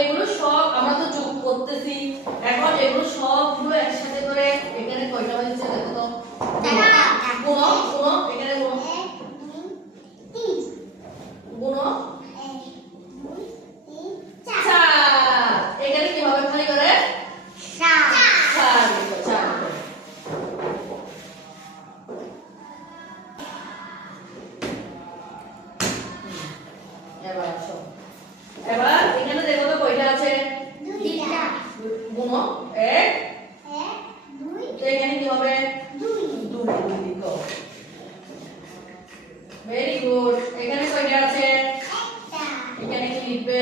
এগুলো সব আমরা তো যোগ করতেছি, এখন এগুলো সবগুলো একসাথে করে এখানে কয়টা হয়েছে দেখো তো। গুণ গুণ এখানে গুণ গুণ 4 এখানে কিভাবে খালি করে 4 লিখো 4 লিখো। এবার আসো, এবার এখানে দেখো তো কয়টা আছে গুণ 1 তো এখানে কি হবে 2 লিখো। Very good. এখানে কয়টা আছে এখানে কি লিখবে